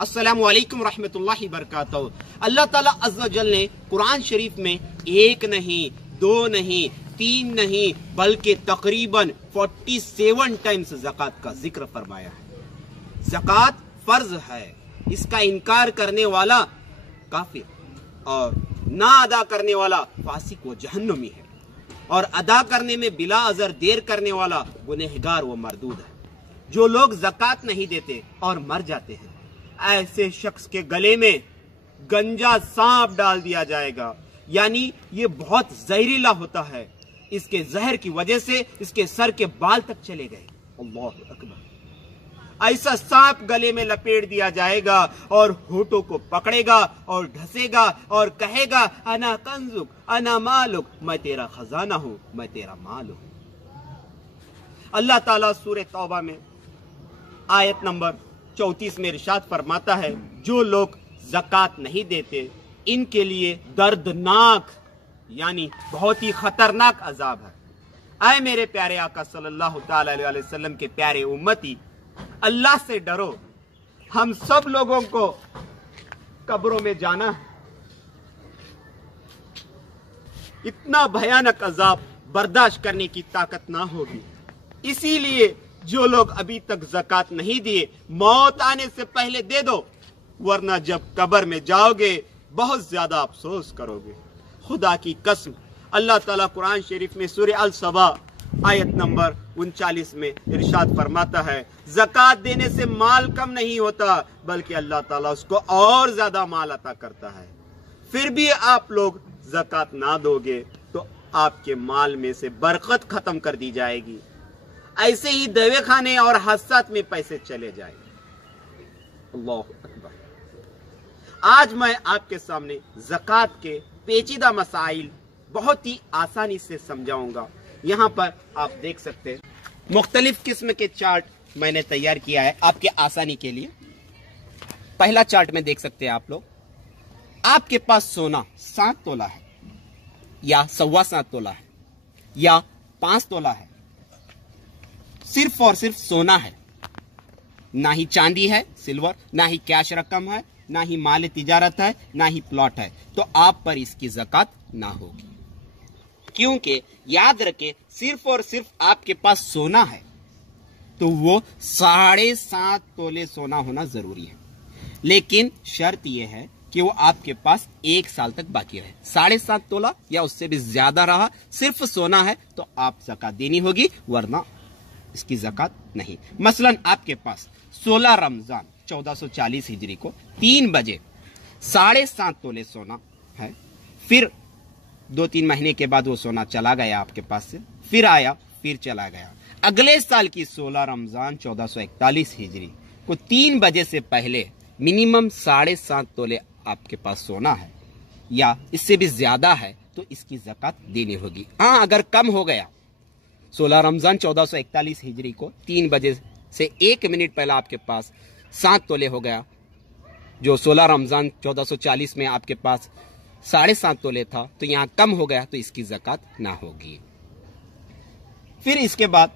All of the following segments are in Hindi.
अस्सलामु अलैकुम रहमतुल्लाहि बरकातहू। अल्लाह ताला अज़्ज़ व जल ने कुरान शरीफ में एक नहीं, दो नहीं, तीन नहीं, बल्कि तकरीबन 47 टाइम्स ज़कात का जिक्र फरमाया है। ज़कात फर्ज है, इसका इनकार करने वाला काफिर और ना अदा करने वाला फासिक व जहन्नमी है, और अदा करने में बिला अज़र देर करने वाला गुनहगार व मरदूद है। जो लोग ज़कात नहीं देते और मर जाते हैं, ऐसे शख्स के गले में गंजा सांप डाल दिया जाएगा, यानी ये बहुत जहरीला होता है। इसके जहर की वजह से इसके सर के बाल तक चले गए। अल्लाहु अकबर। ऐसा सांप गले में लपेट दिया जाएगा और होठों को पकड़ेगा और ढसेगा और कहेगा, अना कंजुक अना मालुक, मैं तेरा खजाना हूं, मैं तेरा माल हूं। अल्लाह ताला सूरह तौबा में आयत नंबर 34 में इरशाद फरमाता है, जो लोग ज़कात नहीं देते इनके लिए दर्दनाक यानी बहुत ही खतरनाक अजाब है। आए मेरे प्यारे आका सल्लल्लाहु ताला अलैहि वसल्लम के प्यारे उम्मती, अल्लाह से डरो। हम सब लोगों को कब्रों में जाना है। इतना भयानक अजाब बर्दाश्त करने की ताकत ना होगी। इसीलिए जो लोग अभी तक ज़कात नहीं दिए, मौत आने से पहले दे दो, वरना जब कब्र में जाओगे बहुत ज्यादा अफसोस करोगे। खुदा की कसम, अल्लाह ताला कुरान शरीफ में सूरह अल सबा आयत नंबर 39 में इरशाद फरमाता है, ज़कात देने से माल कम नहीं होता, बल्कि अल्लाह ताला उसको और ज्यादा माल अता करता है। फिर भी आप लोग ज़कात ना दोगे तो आपके माल में से बरकत खत्म कर दी जाएगी। ऐसे ही दवे खाने और हादसात में पैसे चले जाएंगे। अल्लाहु अकबर। आज मैं आपके सामने ज़कात के पेचीदा मसाइल बहुत ही आसानी से समझाऊंगा। यहाँ पर आप देख सकते हैं मुख्तलिफ किस्म के चार्ट मैंने तैयार किया है आपके आसानी के लिए। पहला चार्ट में देख सकते हैं आप लोग, आपके पास सोना 7 तोला है या 7.25 तोला है या 5 तोला है, सिर्फ और सिर्फ सोना है, ना ही चांदी है सिल्वर, ना ही कैश रकम है, ना ही माल तिजारत है, ना ही प्लॉट है, तो आप पर इसकी ज़कात ना होगी। क्योंकि याद रखें, सिर्फ और सिर्फ आपके पास सोना है तो वो 7.5 तोले सोना होना जरूरी है, लेकिन शर्त यह है कि वो आपके पास 1 साल तक बाकी रहे। 7.5 तोला या उससे भी ज्यादा रहा, सिर्फ सोना है तो आप ज़कात देनी होगी, वरना इसकी ज़कात नहीं। मसलन आपके पास 16 रमजान 1440 हिजरी को 3 बजे 7.5 तोले सोना है, फिर 2-3 महीने के बाद वो सोना चला गया आपके पास से, फिर आया, फिर चला गया। अगले साल की 16 रमजान 1441 हिजरी को 3 बजे से पहले मिनिमम 7.5 तोले आपके पास सोना है या इससे भी ज्यादा है तो इसकी ज़कात देनी होगी। हाँ, अगर कम हो गया, 16 रमजान 1441 हिजरी को 3 बजे से 1 मिनट पहले आपके पास 7 तोले हो गया, जो 16 रमजान 1440 में आपके पास 7.5 तोले था, तो यहां कम हो गया तो इसकी ज़कात ना होगी। फिर इसके बाद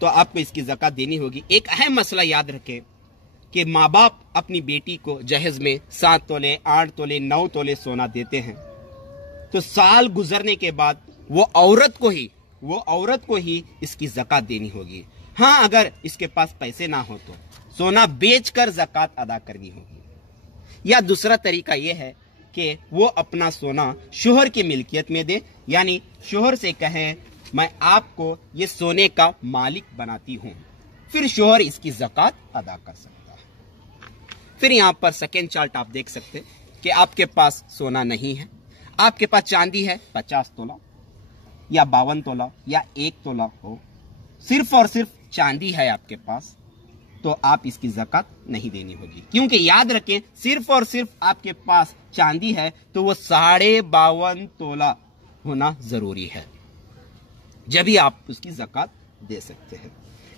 तो आपको इसकी ज़कात देनी होगी। एक अहम मसला याद रखें कि माँ बाप अपनी बेटी को जहेज में 7 तोले 8 तोले 9 तोले सोना देते हैं, तो साल गुजरने के बाद वो औरत को ही इसकी ज़कात देनी होगी। हाँ, अगर इसके पास पैसे ना हो तो सोना बेचकर ज़कात अदा करनी होगी। या दूसरा तरीका यह है कि वो अपना सोना शोहर की मिल्कियत में दे, यानी शोहर से कहें, मैं आपको ये सोने का मालिक बनाती हूं, फिर शोहर इसकी ज़कात अदा कर सकता है। फिर यहां पर सेकेंड चार्ट आप देख सकते हैं कि आपके पास सोना नहीं है, आपके पास चांदी है 50 तोला या 52 तोला या 1 तोला हो, सिर्फ और सिर्फ चांदी है आपके पास, तो आप इसकी ज़कात नहीं देनी होगी। क्योंकि याद रखें, सिर्फ और सिर्फ आपके पास चांदी है तो वो 52.5 तोला होना जरूरी है, जब भी आप उसकी ज़कात दे सकते हैं।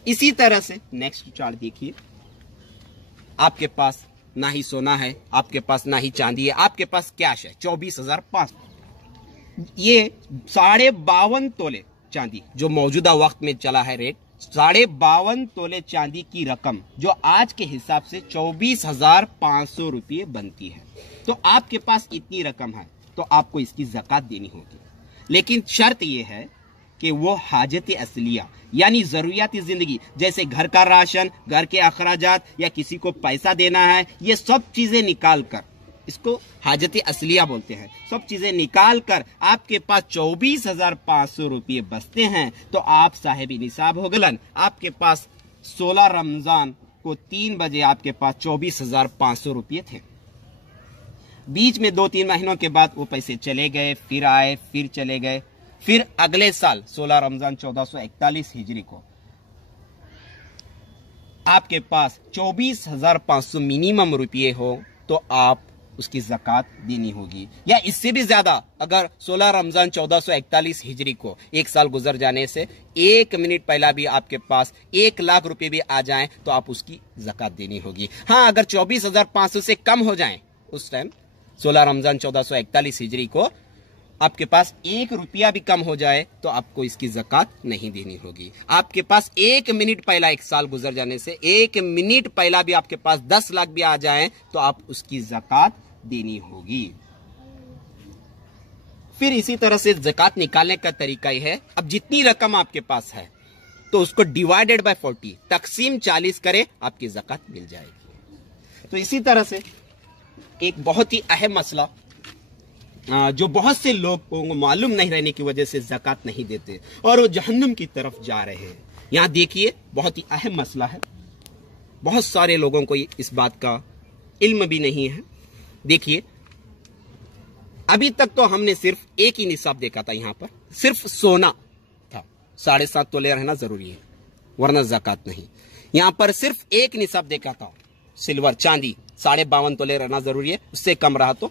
इसी तरह से नेक्स्ट चार्ट देखिए, आपके पास ना ही सोना है, आपके पास ना ही चांदी है, आपके पास कैश है 24,500। ये 52.5 तोले चांदी जो मौजूदा वक्त में चला है रेट 52.5 तोले चांदी की रकम जो आज के हिसाब से 24,500 रुपये बनती है, तो आपके पास इतनी रकम है तो आपको इसकी ज़कात देनी होगी। लेकिन शर्त यह है कि वो हाजत असलिया यानी जरूरियाती जिंदगी, जैसे घर का राशन, घर के अखराजात या किसी को पैसा देना है, ये सब चीजें निकाल कर, इसको हाजत असलिया बोलते हैं, सब चीजें निकाल कर आपके पास 24,500 रुपये बचते हैं तो आप साहिब निसाब हो गलन। आपके पास 16 रमजान को 3 बजे आपके पास 24,500 रुपये थे। बीच में 2-3 महीनों के बाद वो पैसे चले गए, फिर आए, फिर चले गए। फिर अगले साल 16 रमजान 1441 हिजरी को आपके पास 24,500 मिनिमम रुपये हो तो आप उसकी ज़कात देनी होगी, या इससे भी ज्यादा। अगर 16 रमजान 1441 हिजरी को एक साल गुजर जाने से 1 मिनट पहला भी आपके पास 1 लाख रुपए भी आ जाएं तो आप उसकी ज़कात देनी होगी। हाँ, अगर 24,500 से कम हो जाएं उस टाइम 16 रमजान 1441 हिजरी को आपके पास 1 रुपया भी कम हो जाए तो आपको इसकी ज़कात नहीं देनी होगी। आपके पास 1 मिनट पहला, एक साल गुजर जाने से 1 मिनट पहला भी आपके पास 10 लाख भी आ जाए तो आप उसकी ज़कात देनी होगी। फिर इसी तरह से ज़कात निकालने का तरीका यह है, अब जितनी रकम आपके पास है तो उसको डिवाइडेड बाय 40 तकसीम 40 करें, आपकी ज़कात मिल जाएगी। तो इसी तरह से एक बहुत ही अहम मसला जो बहुत से लोगों को मालूम नहीं रहने की वजह से ज़कात नहीं देते और वो जहन्नुम की तरफ जा रहे हैं। यहां देखिए, बहुत ही अहम मसला है, बहुत सारे लोगों को इस बात का इल्म भी नहीं है। देखिए, अभी तक तो हमने सिर्फ एक ही निसाब देखा था, यहां पर सिर्फ सोना था, 7.5 तोले रहना जरूरी है वरना ज़कात नहीं। यहां पर सिर्फ एक निसाब देखा था, सिल्वर चांदी 52.5 तोले रहना जरूरी है, उससे कम रहा तो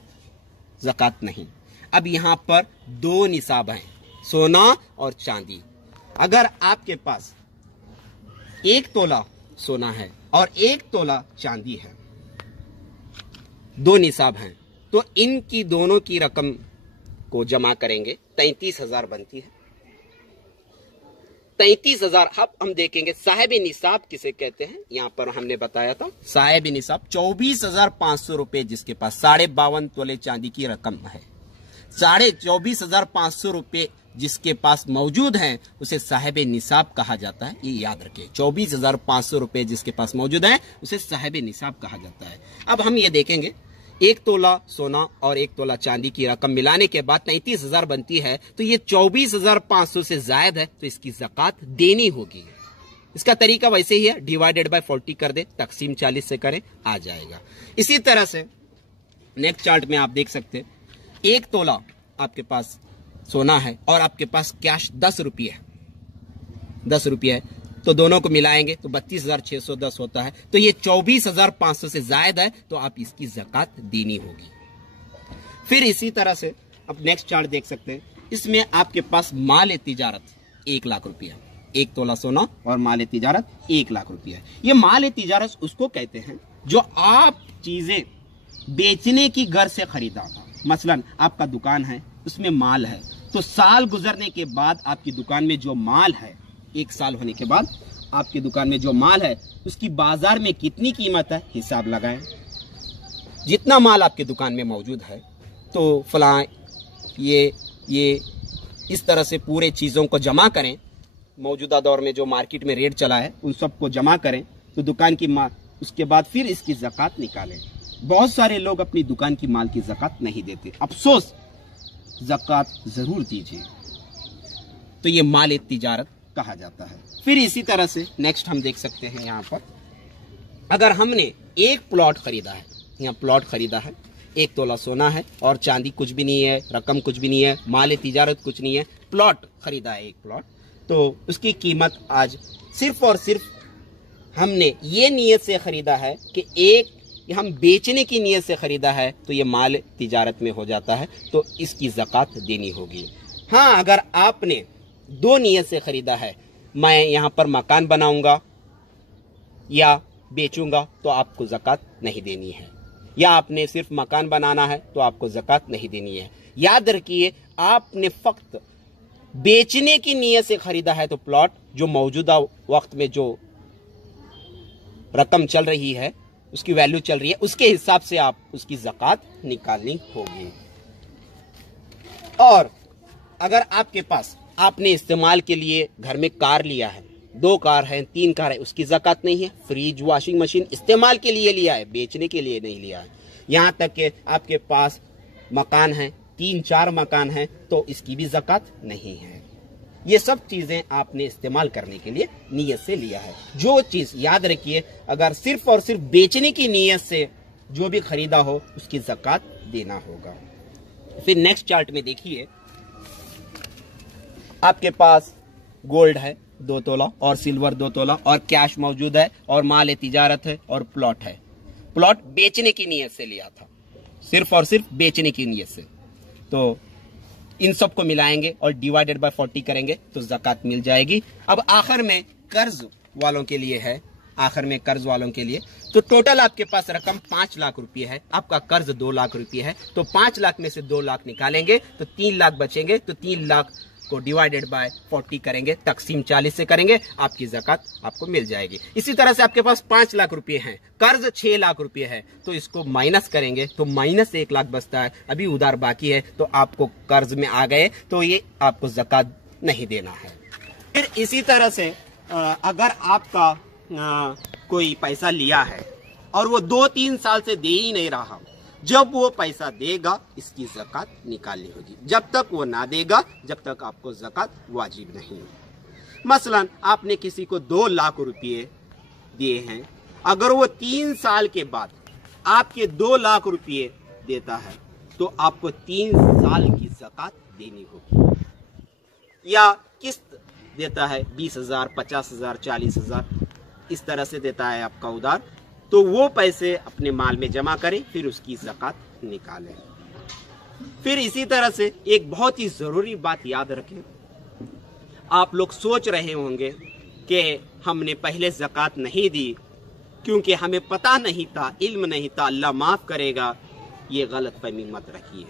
ज़कात नहीं। अब यहां पर 2 निसाब हैं, सोना और चांदी। अगर आपके पास 1 तोला सोना है और 1 तोला चांदी है, 2 निसाब हैं, तो इनकी दोनों की रकम को जमा करेंगे 33,000 बनती है। 33,000 अब हम देखेंगे साहिब निसाब किसे कहते हैं। यहां पर हमने बताया था साहिब निसाब 24,500 रुपए जिसके पास 52.5 तोले चांदी की रकम है, 24,500 रुपए जिसके पास मौजूद हैं उसे साहिब निसाब कहा जाता है। ये याद रखें, 24,500 रुपए जिसके पास मौजूद हैं उसे साहिब निसाब कहा जाता है। अब हम ये देखेंगे, 1 तोला सोना और 1 तोला चांदी की रकम मिलाने के बाद 33,000 बनती है, तो ये 24,500 से जायद है तो इसकी ज़कात देनी होगी। इसका तरीका वैसे ही है, डिवाइडेड बाय 40 कर दे, तकसीम 40 से करें, आ जाएगा। इसी तरह से नेक्स्ट चार्ट में आप देख सकते हैं, 1 तोला आपके पास सोना है और आपके पास कैश 10 रुपये है, 10 रुपये है, तो दोनों को मिलाएंगे तो 32,610 होता है। तो ये 24,500 से जायद है तो आप इसकी ज़कात देनी होगी। फिर इसी तरह से अब नेक्स्ट चार्ट देख सकते हैं, इसमें आपके पास माल तिजारत 1 लाख रुपया, 1 तोला सोना और माल तिजारत 1 लाख रुपया। ये माल तिजारत उसको कहते हैं जो आप चीजें बेचने की घर से खरीदा था। मसलन आपका दुकान है, उसमें माल है, तो साल गुजरने के बाद आपकी दुकान में जो माल है, 1 साल होने के बाद आपकी दुकान में जो माल है उसकी बाजार में कितनी कीमत है हिसाब लगाएं। जितना माल आपकी दुकान में मौजूद है तो फलां ये इस तरह से पूरे चीज़ों को जमा करें, मौजूदा दौर में जो मार्केट में रेट चला है उन सबको जमा करें तो दुकान की माल, उसके बाद फिर इसकी ज़कात निकालें। बहुत सारे लोग अपनी दुकान की माल की ज़कात नहीं देते, अफसोस, ज़कात ज़रूर दीजिए। तो ये माल तिजारत कहा जाता है। फिर इसी तरह से नेक्स्ट हम देख सकते हैं, यहाँ पर अगर हमने एक प्लॉट खरीदा है, यहाँ प्लॉट खरीदा है, 1 तोला सोना है और चांदी कुछ भी नहीं है, रकम कुछ भी नहीं है, माल तिजारत कुछ नहीं है, प्लॉट खरीदा है 1 प्लॉट, तो उसकी कीमत आज सिर्फ और सिर्फ हमने ये नीयत से खरीदा है कि हम बेचने की नीयत से खरीदा है तो ये माल तिजारत में हो जाता है, तो इसकी ज़कात देनी होगी। हाँ, अगर आपने 2 नीयत से खरीदा है, मैं यहाँ पर मकान बनाऊंगा या बेचूंगा, तो आपको ज़कात नहीं देनी है, या आपने सिर्फ मकान बनाना है तो आपको ज़कात नहीं देनी है। याद रखिए, आपने फक्त बेचने की नीयत से खरीदा है तो प्लॉट जो मौजूदा वक्त में जो रकम चल रही है, उसकी वैल्यू चल रही है, उसके हिसाब से आप उसकी ज़कात निकालनी होगी। और अगर आपके पास आपने इस्तेमाल के लिए घर में कार लिया है, 2 कार है, 3 कार है, उसकी ज़कात नहीं है। फ्रिज, वॉशिंग मशीन इस्तेमाल के लिए लिया है, बेचने के लिए नहीं लिया है। यहां तक कि आपके पास मकान है, 3-4 मकान है, तो इसकी भी ज़कात नहीं है। ये सब चीजें आपने इस्तेमाल करने के लिए नीयत से लिया है। जो चीज याद रखिए, अगर सिर्फ और सिर्फ बेचने की नीयत से जो भी खरीदा हो उसकी ज़कात देना होगा। फिर नेक्स्ट चार्ट में देखिए, आपके पास गोल्ड है 2 तोला और सिल्वर 2 तोला और कैश मौजूद है और माल तिजारत है और प्लॉट है। प्लॉट बेचने की नीयत से लिया था, सिर्फ और सिर्फ बेचने की नीयत से। तो इन सबको मिलाएंगे और डिवाइडेड बाय 40 करेंगे तो ज़कात मिल जाएगी। अब आखिर में कर्ज वालों के लिए है, आखिर में कर्ज वालों के लिए तो टोटल आपके पास रकम 5 लाख रुपए है, आपका कर्ज 2 लाख रुपए है। तो 5 लाख में से 2 लाख निकालेंगे तो 3 लाख बचेंगे। तो 3 लाख को डिवाइडेड बाय 40 करेंगे, तकसीम 40 से करेंगे, आपकी ज़कात आपको मिल जाएगी। इसी तरह से आपके पास 5 लाख रुपए हैं, कर्ज 6 लाख रुपए है, तो इसको माइनस करेंगे तो माइनस 1 लाख बचता है, अभी उधार बाकी है, तो आपको कर्ज में आ गए तो ये आपको ज़कात नहीं देना है। फिर इसी तरह से अगर आपका कोई पैसा लिया है और वो 2-3 साल से दे ही नहीं रहा, जब वो पैसा देगा इसकी ज़कात निकालनी होगी। जब तक वो ना देगा जब तक आपको ज़कात वाजिब नहीं है। मसलन आपने किसी को 2 लाख रुपये दिए हैं, अगर वो 3 साल के बाद आपके 2 लाख रुपये देता है तो आपको 3 साल की ज़कात देनी होगी। या किस्त देता है 20,000, 50,000, 40,000, इस तरह से देता है आपका उधार, तो वो पैसे अपने माल में जमा करें, फिर उसकी ज़कात निकालें। फिर इसी तरह से एक बहुत ही ज़रूरी बात याद रखें, आप लोग सोच रहे होंगे कि हमने पहले ज़कात नहीं दी क्योंकि हमें पता नहीं था, इल्म नहीं था, अल्लाह माफ़ करेगा। ये गलत फहमी मत रखिए।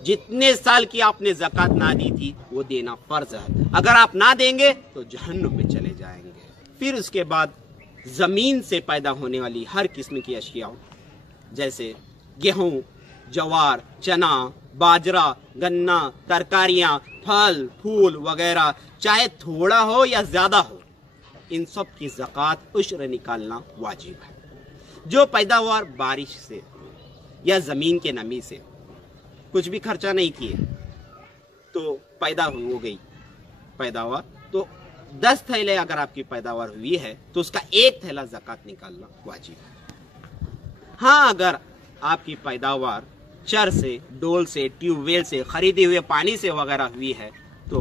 जितने साल की आपने ज़कात ना दी थी वो देना फ़र्ज है। अगर आप ना देंगे तो जहन्नुम में चले जाएंगे। फिर उसके बाद ज़मीन से पैदा होने वाली हर किस्म की अशिया जैसे गेहूँ, जवार, चना, बाजरा, गन्ना, तरकारियाँ, फल फूल वगैरह, चाहे थोड़ा हो या ज़्यादा हो, इन सब की ज़कात उश्र निकालना वाजिब है। जो पैदावार बारिश से या ज़मीन के नमी से कुछ भी खर्चा नहीं किए तो पैदा हो गई पैदावार, तो 10 थैले अगर आपकी पैदावार हुई है तो उसका 1 थैला ज़कात निकालना वाजिब है। हाँ, अगर आपकी पैदावार चर से, डोल से, ट्यूबवेल से, खरीदे हुए पानी से वगैरह हुई है तो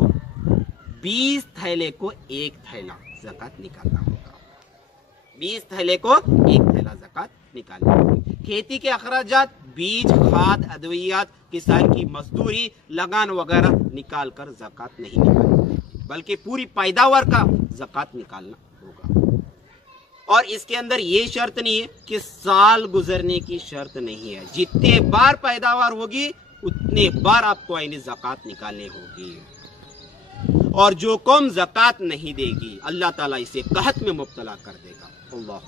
20 थैले को 1 थैला ज़कात निकालना होगा। 20 थैले को 1 थैला ज़कात निकालनी होगी। खेती के अखराजात, बीज, खाद, अद्वियात, किसान की मजदूरी, लगान वगैरह निकाल कर ज़कात नहीं निकालनी, बल्कि पूरी पैदावार का ज़कात निकालना होगा। और इसके अंदर ये शर्त नहीं है कि साल गुजरने की शर्त नहीं है, जितने बार पैदावार होगी उतने बार आपको यानी ज़कात निकालनी होगी। और जो कौम ज़कात नहीं देगी अल्लाह ताला इसे कहत में मुब्तला कर देगा। अल्लाह।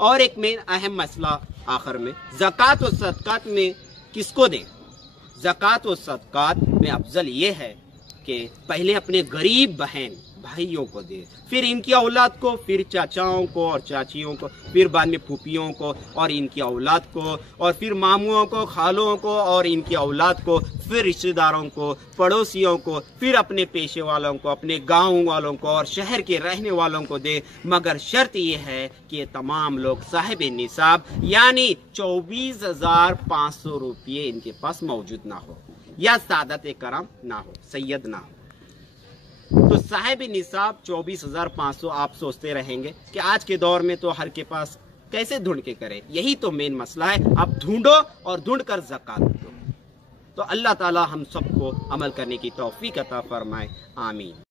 और एक मेन अहम मसला आखिर में, ज़कात और सदकात में किसको दें? ज़कात और सदकात में अफजल ये है कि पहले अपने गरीब बहन भाइयों को दे, फिर इनकी औलाद को, फिर चाचाओं को और चाचियों को, फिर बाद में फूफियों को और इनकी औलाद को, और फिर मामुओं को, खालों को और इनकी औलाद को, फिर रिश्तेदारों को, पड़ोसियों को, फिर अपने पेशे वालों को, अपने गाँव वालों को और शहर के रहने वालों को दे। मगर शर्त यह है कि ये तमाम लोग साहिब निसाब यानी 24,500 रुपये इनके पास मौजूद ना हो या सादत करम ना हो, सैयद ना हो। तो साहिब निसाब 24,500 आप सोचते रहेंगे कि आज के दौर में तो हर के पास कैसे ढूंढ के करें, यही तो मेन मसला है। आप ढूंढो और ढूंढ कर ज़कात दो। तो अल्लाह ताला हम सबको अमल करने की तौफीक अता फरमाए, आमीन।